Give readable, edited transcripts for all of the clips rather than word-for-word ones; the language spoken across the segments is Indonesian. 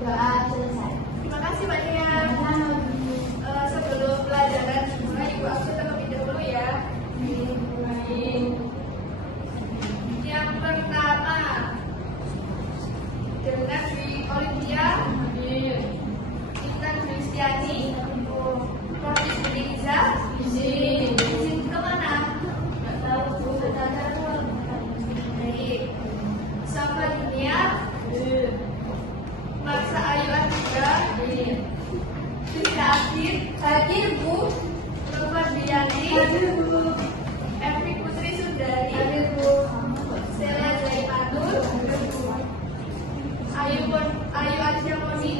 Doa selesai. Terima kasih Mbak Nia. Sebelum pelajaran dimulai, Ibu absen terlebih dahulu ya. Yang pertama, dengan Dwi Olimpia, Intan Kristiani, Rofi Beniza, izin kemana? Nggak tahu, Baik. Safa Dunia, Marsa Ayu Atiga, Cinta Akhir, hadir Bu. Nurman Bianti, Hadir Bu. Evi Putri Sundari, Hadir Bu. Sela Zaimanur, Ayu Asia Moni,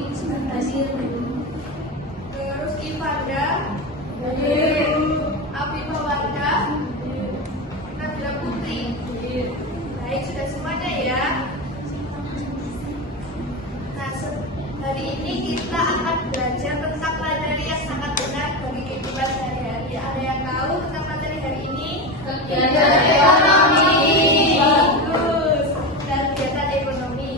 Hadir Bu. terus Ivanda, Hadir Bu. Afifah Wanda, Nabila Putri. Baik, sudah semuanya ya. Nah, hari ini kita akan belajar tentang materi yang sangat benar bagi kehidupan sehari-hari. Ada yang tahu tentang materi hari ini? Kegiatan ekonomi. Bagus. Dan kegiatan ekonomi.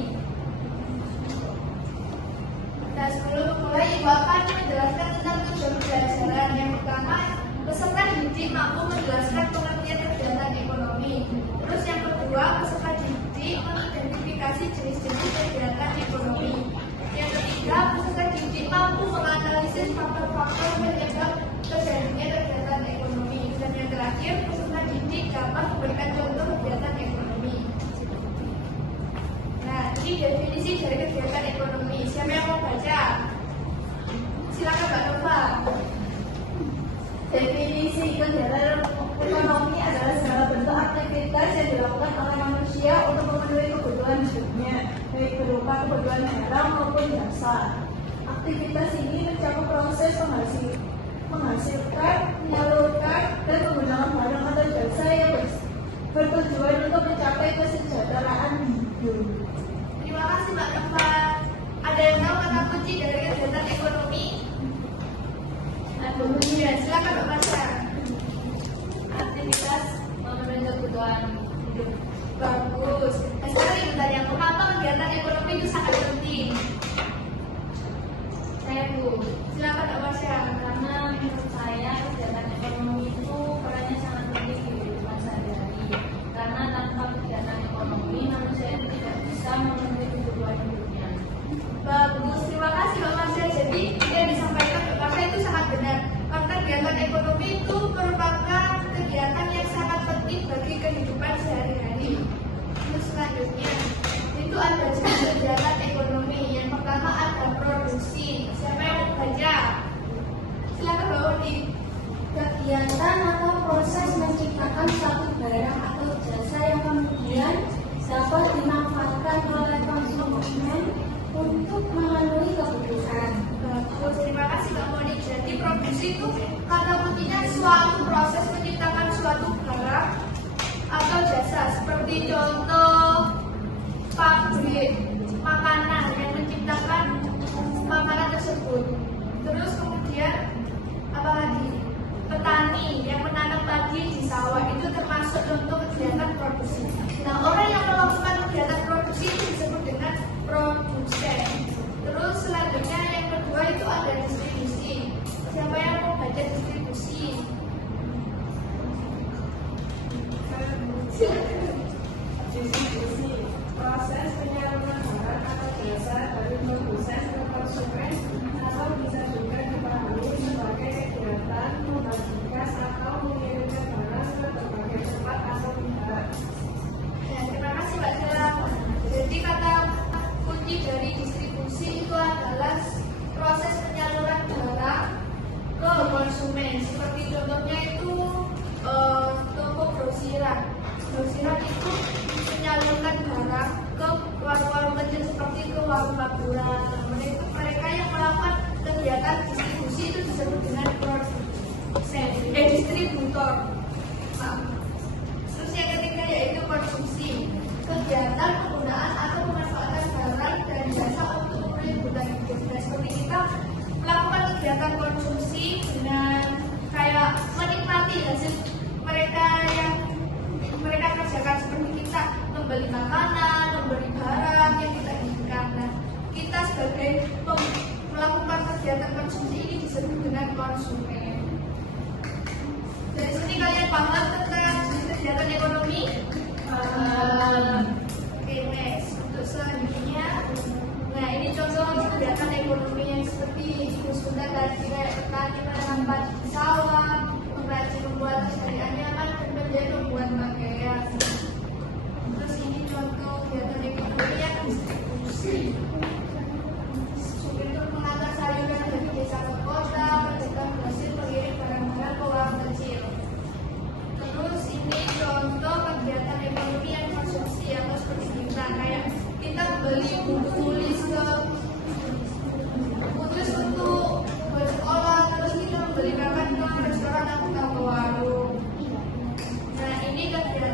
Nah, sebelum mulai, Ibu akan menjelaskan tentang tujuan pembelajaran. Yang pertama, peserta didik mampu menjelaskan pengertian kegiatan ekonomi. Terus yang kedua, peserta didik mengidentifikasi jenis-jenis kegiatan ekonomi. Yang ketiga, peserta didik mampu menganalisis faktor-faktor penyebab terjadinya kegiatan ekonomi. Dan yang terakhir, peserta didik dapat memberikan contoh kegiatan ekonomi. Nah, ini definisi dari kegiatan ekonomi. Siapa yang mau baca? Silakan Mbak Nova. Definisi kegiatan ekonomi adalah segala bentuk aktivitas yang dilakukan oleh manusia untuk memenuhi kebutuhan hidupnya, baik berupa kebutuhan barang maupun jasa. Aktivitas ini mencakup proses menghasilkan, menyalurkan, dan menggunakan barang atau jasa yang bertujuan untuk mencapai kesejahteraan hidup. Terima kasih Mbak Nova. Ada yang tahu kata kunci dari kegiatan ekonomi? Ya, silakan Mbak Masya. Aktivitas memenuhi kebutuhan hidup. Bagus. Nah, sekarang Ibu tanya, mengapa kegiatan ekonomi itu sangat penting? Saya Bu, Silakan Mbak Masya. karena menurut saya kegiatan ekonomi itu perannya sangat penting di kehidupan sehari-hari. Karena tanpa kegiatan ekonomi manusia itu tidak bisa memenuhi kebutuhan hidupnya. Bagus, terima kasih Mbak Masya. Jadi yang disampaikan Mbak Masya itu sangat benar. Karena kegiatan ekonomi itu merupakan kegiatan yang sangat penting bagi kehidupan sehari-hari. Terus selanjutnya, itu ada jenis kegiatan ekonomi. Yang pertama ada produksi. Siapa yang mau baca? Silakan Mbak Udi. Kegiatan atau proses menciptakan suatu barang atau jasa yang kemudian dapat dimanfaatkan oleh konsumen untuk memenuhi kebutuhan. Bagus, terima kasih Mbak Moni. Jadi produksi itu kata kuncinya suatu proses menciptakan suatu barang atau jasa. Seperti contoh pabrik makanan yang menciptakan makanan tersebut. Terus kemudian apa lagi? Petani yang menanam padi di sawah itu termasuk contoh kegiatan produksi. Nah, orang yang melakukan kegiatan produksi itu disebut dengan produsen. Terus selanjutnya yang kedua itu ada distribusi. Siapa yang mau baca distribusi? Distribusi, proses penyaluran barang atau jasa dari produsen ke konsumen atau bisa juga dipahami sebagai kegiatan membagikan atau mengirimkan barang ke berbagai tempat atau pihak. Ya, terima kasih Mbak Cela. Jadi kata kunci dari distribusi itu adalah proses penyaluran barang ke konsumen. Seperti contohnya itu toko grosiran. Grosiran itu menyalurkan barang ke warung-warung kecil seperti ke warung maburan. Mereka yang melakukan kegiatan distribusi itu disebut dengan distributor. Terus yang ketiga yaitu konsumsi. Kegiatan penggunaan atau pemanfaatan barang dan jasa untuk memenuhi kebutuhan hidup. Nah, seperti kita melakukan kegiatan konsumsi dengan kayak menikmati hasil mereka yang mereka kerjakan, seperti kita membeli makanan, membeli barang yang kita inginkan. Nah, kita sebagai supir truk mengantar sayuran dari desa ke kota, pedagang grosir mengirim barang-barang ke warung kecil. Terus ini contoh kegiatan ekonomi yang konsumsi atau seperti kayak kita beli buku tulis untuk bersekolah, terus kita membeli makan ke restoran atau ke warung. Nah ini faktor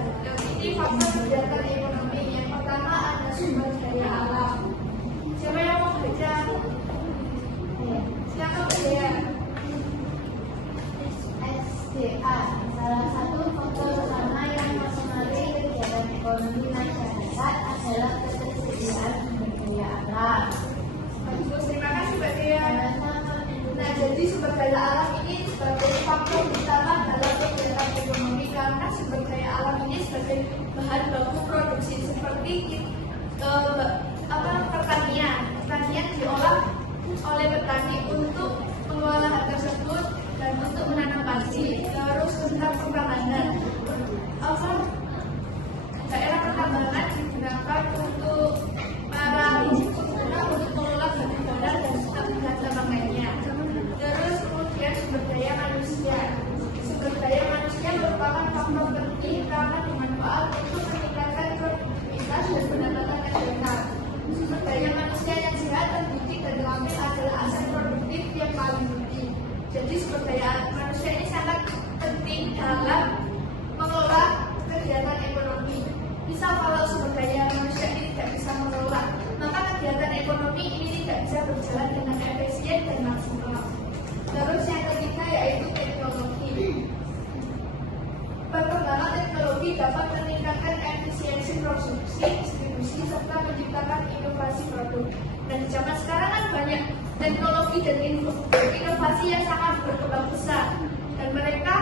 kegiatan ekonomi. Yang pertama ada sumber daya alam. Siapa yang mau baca? Siapa baca? SDA, salah satu faktor utama yang mempengaruhi kegiatan ekonomi masyarakat adalah ketersediaan sumber daya alam. Bagus, terima kasih Mbak Dea. Nah, jadi sumber daya alam ini sebagai faktor utama dalam kegiatan ekonomi karena sumber daya alam ini sebagai bahan baku produksi seperti pertanian. Pertanian diolah oleh petani untuk mengolah lahan tersebut dan untuk menanam padi. Terus tentang pertambangan, daerah pertambangan digunakan untuk untuk mengolah batu bara dan tambang lainnya. Terus kemudian sumber daya manusia. Sumber daya manusia merupakan faktor penting karena bermanfaat untuk meningkatkan produktivitas dan pendapatan nasional. Sumber daya manusia yang sehat, terdidik dan terampil adalah aset produktif yang paling penting. Jadi sumber daya manusia ini sangat penting dalam mengelola kegiatan ekonomi. Misal kalau sumber daya manusia ini tidak bisa mengelola, maka kegiatan ekonomi ini tidak bisa berjalan dengan efisien dan maksimal. Terus yang ketiga yaitu teknologi. Perkembangan teknologi dapat meningkatkan efisiensi produksi, distribusi, serta menciptakan inovasi produk. Dan di zaman sekarang kan banyak teknologi dan inovasi yang sangat berkembang pesat. Dan mereka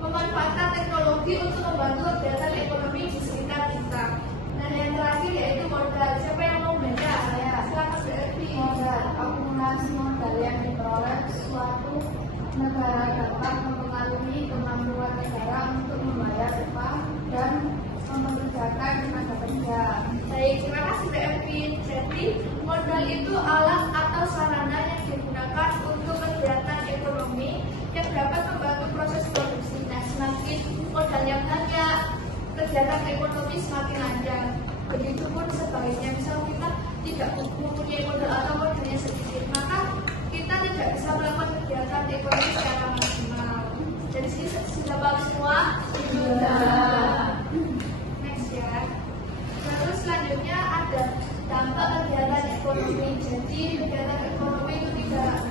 memanfaatkan teknologi untuk membantu kegiatan ekonomi di sekitar kita. Nah yang terakhir yaitu modal. Siapa yang mau baca? Silakan berarti. Modal, akumulasi modal yang diperoleh suatu negara dapat mempengaruhi kemampuan negara untuk membayar upah dan mempekerjakan tenaga kerja. Baik, terima kasih Mbak Ervin. Jadi modal itu alat atau sarana yang digunakan untuk kegiatan ekonomi yang dapat membantu proses produksi. Nah, semakin modalnya banyak, kegiatan ekonomi semakin lancar. Begitupun sebaliknya, misal kita tidak mempunyai modal atau modalnya sedikit, maka kita tidak bisa melakukan kegiatan ekonomi secara maksimal. Jadi sudah paham semua? Sudah. Next ya. Terus selanjutnya ada dampak kegiatan ekonomi. Jadi kegiatan ekonomi itu tidak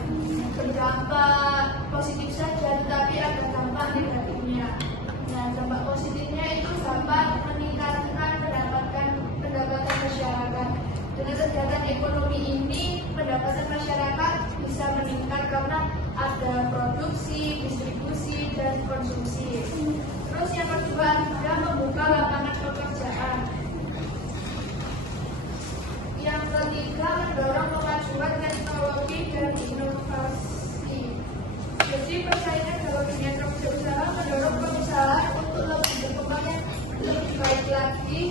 berdampak positif saja, tetapi ada dampak negatifnya. Nah, dampak positifnya itu dapat meningkatkan pendapatan masyarakat. Dengan kegiatan ekonomi ini, pendapatan masyarakat bisa meningkat karena ada produksi, distribusi, dan konsumsi. Terus yang kedua juga membuka lapangan pekerjaan. Yang ketiga mendorong kemajuan teknologi dan inovasi. Jadi persaingan dalam dunia kerja usaha mendorong perusahaan untuk lebih berkembang lebih baik lagi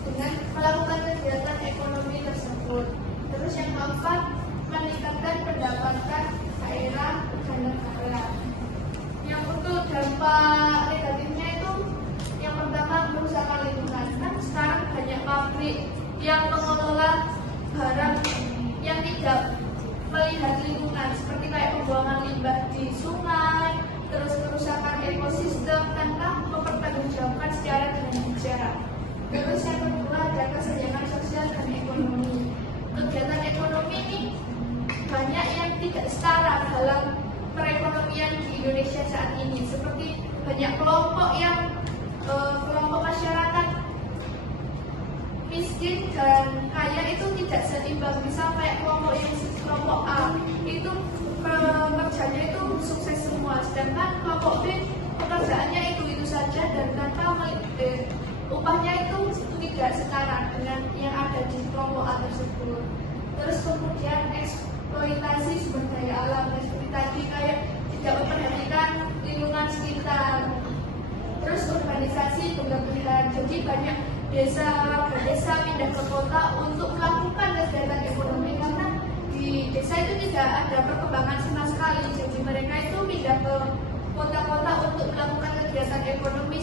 dengan melakukan kegiatan ekonomi tersebut. Terus yang keempat meningkatkan pendapatan daerah dan negara. Yang untuk dampak negatifnya itu yang pertama merusak lingkungan. Kan sekarang banyak pabrik yang mengelola barang yang tidak melihat lingkungan, seperti kayak pembuangan limbah di sungai, terus kerusakan ekosistem tanpa mempertanggungjawabkan secara dengan bijak. Terus yang kedua ada kesenjangan sosial dan ekonomi. Kegiatan ekonomi ini banyak yang tidak setara dalam perekonomian di Indonesia saat ini, seperti banyak kelompok masyarakat miskin dan kaya itu tidak seimbang. Misal kayak kelompok A itu pekerjaannya itu sukses semua, sedangkan kelompok B pekerjaannya itu saja dan tanpa upahnya itu tidak setara dengan yang ada di kelompok A tersebut. Terus kemudian eksploitasi sumber daya alam, seperti tadi kayak tidak memperhatikan lingkungan sekitar. Terus urbanisasi berlebihan, jadi banyak desa pindah ke kota untuk melakukan kegiatan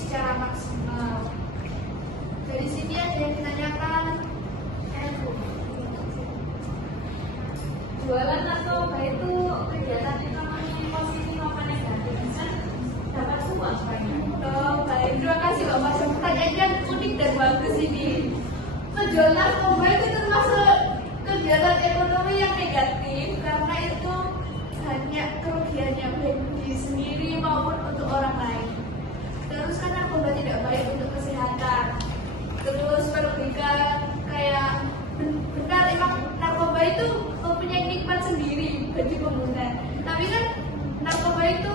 secara maksimal. Dari sini ada yang ditanyakan. Jualan narkoba itu kegiatan ekonomi yang positif apa negatif? Kan dapat uang banyak. Oh, baik. Terima kasih Bapak. Pertanyaannya unik dan bagus ini. Menjual narkoba itu termasuk kegiatan ekonomi yang negatif karena itu hanya kerugiannya baik diri sendiri maupun untuk orang lain. Terus kan narkoba tidak baik untuk kesehatan. Terus merugikan kayak benar emang narkoba itu mempunyai nikmat sendiri bagi pengguna. Tapi kan narkoba itu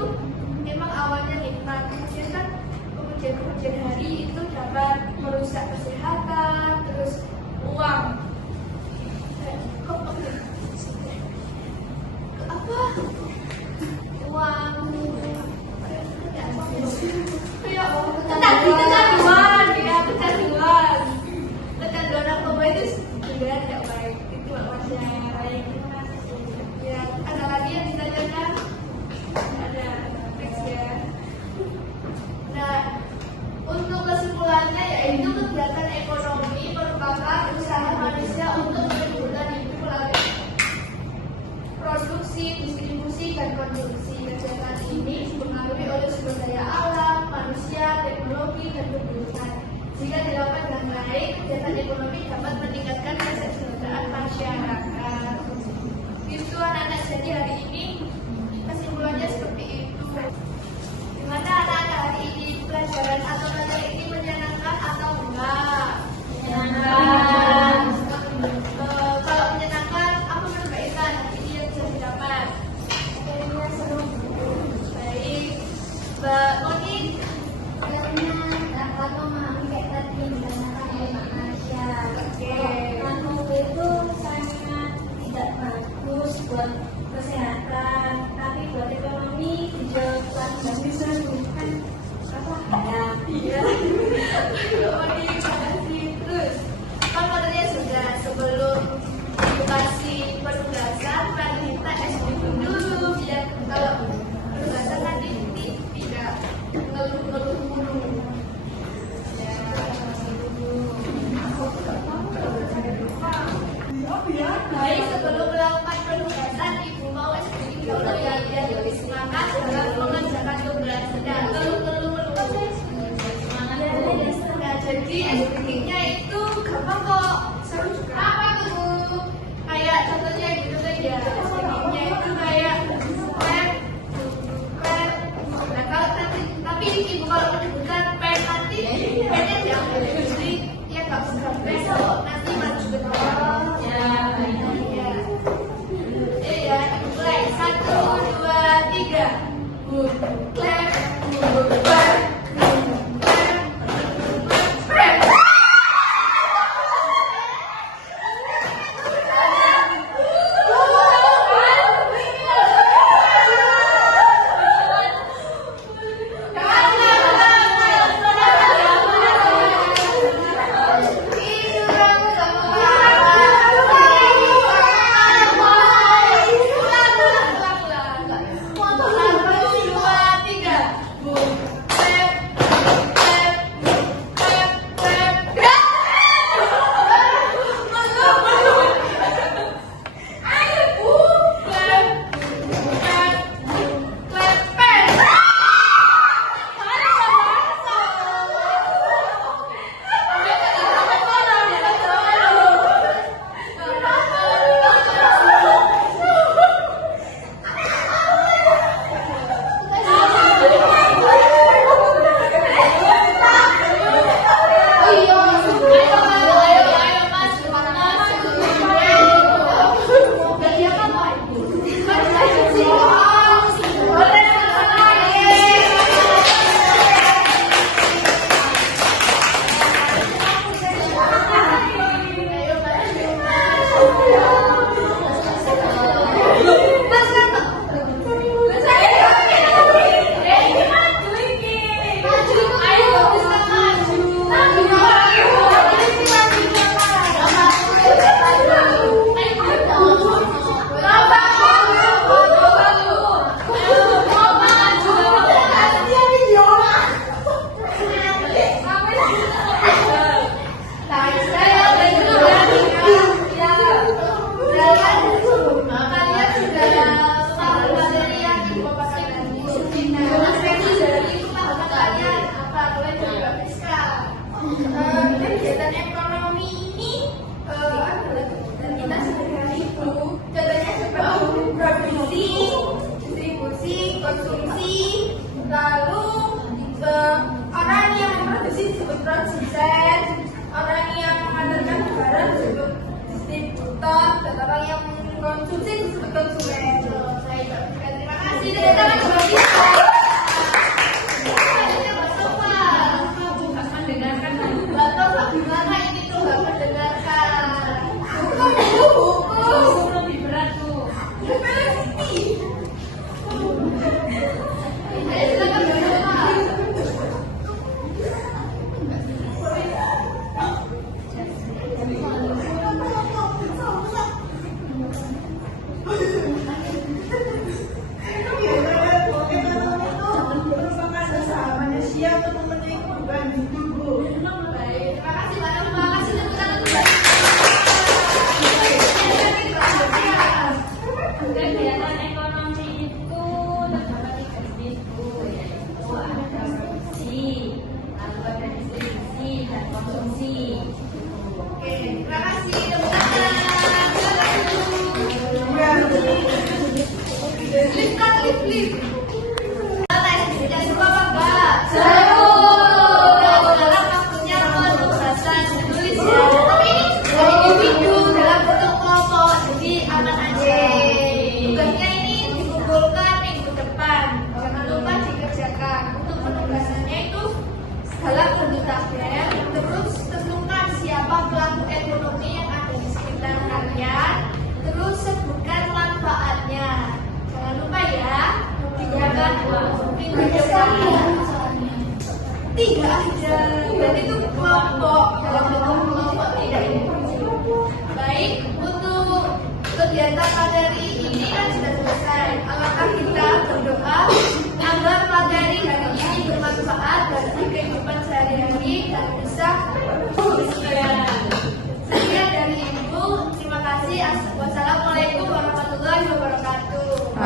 memang awalnya nikmat, kemudian kan kemudian hari itu dapat merusak kesehatan, terus uang. Apa? Uang. Kecanduan, ya kecanduan. Kecanduan narkoba itu sebenarnya tidak baik. Itu maksudnya baik. Ya, ada lagi yang ditanyakan? Ada, next ya. Nah, untuk kesimpulannya yaitu kegiatan ekonomi merupakan usaha manusia untuk menimbulkan hidup melalui produksi, distribusi, dan konsumsi. Kegiatan ini dipengaruhi oleh sumber daya alam, manusia, teknologi, dan pemerintahan. Jika dilakukan dengan baik, kegiatan ekonomi dapat meningkatkan kesejahteraan masyarakat. Itu anak-anak, jadi hari ini kesimpulannya seperti itu. Gimana anak-anak hari ini pelajaran atau materi ini menyenangkan atau enggak? Menyenangkan. Kalau menyenangkan, apa perbaikan hari ini yang bisa didapat? Kayaknya seru. Baik, Mbak Moni. Karena dapat memahami kayak tadi yang dikatakan oleh Pak Marsha. Narkoba itu sangat tidak bagus buat kesehatan, tapi buat ekonomi dijual dan bisa bukan apa ya? Iya. Mbak Moni, makasih. Terus, kan materinya sudah sebelum dikasih penugasan, mari kita SPP dulu. Biar kalau penugasan nanti tidak ngeluh-ngeluh mulu. Baik, sebelum melakukan penugasan, Ibu mau SPP dulu ya, biar lebih semangat dalam mengerjakan tugasnya. Ngeluh-ngeluh nah, jadi SPP-nya itu gampang kok, seru juga. Apa tuh, Bu? Kayak contohnya gitu kan ya, SPP-nya itu kayak pen. Nah, kalau nanti, tapi Ibu kalau menyebutkan pen nanti, pennya jangan boleh jadi ya nggak usah besok, nanti harus betul. Ya, mulai 1, 2, 3. Clap, clap. konsisten, orang yang mengantarkan barang disebut distributor, dan orang yang mengkonsumsi disebut konsumen. Terima kasih. Teman-teman coba bisa. Selanjutnya Mbak Sofa. Mendengarkan Mbak Sofa gimana ini tuh nggak mendengarkan? Hukum. lebih berat tuh. Ayo silakan Mbak Sofa. merupakan usaha manusia untuk memenuhi kebutuhan hidup, Bu. Baik, terima kasih Mbak Nova. Kasih tepuk tangan untuk Mbak. Kegiatan ekonomi itu terdapat tiga jenis, Bu, yaitu ada produksi, lalu ada distribusi dan konsumsi. Oke, terima kasih. Tepuk tangan. Lift, Kak, lift. Sudah semua apa enggak? Sekarang waktunya penugasan menulis ya. Tapi ini dari individu dalam bentuk kelompok, jadi aman aja. Tugasnya ini dikumpulkan minggu depan. Jangan lupa dikerjakan. Untuk penugasannya itu dalam bentuk tabel. Terus tentukan siapa pelaku ekonomi yang ada di sekitar kalian. Terus sebutkan manfaatnya. Jangan lupa ya. Tiga aja. Dan itu kelompok. Dalam bentuk kelompok tidak individu. Baik, untuk kegiatan materi ini kan sudah selesai. Alangkah kita berdoa agar materi hari ini bermanfaat bagi kehidupan sehari-hari dan bisa sekian dari Ibu. Terima kasih. Wassalamualaikum warahmatullahi wabarakatuh.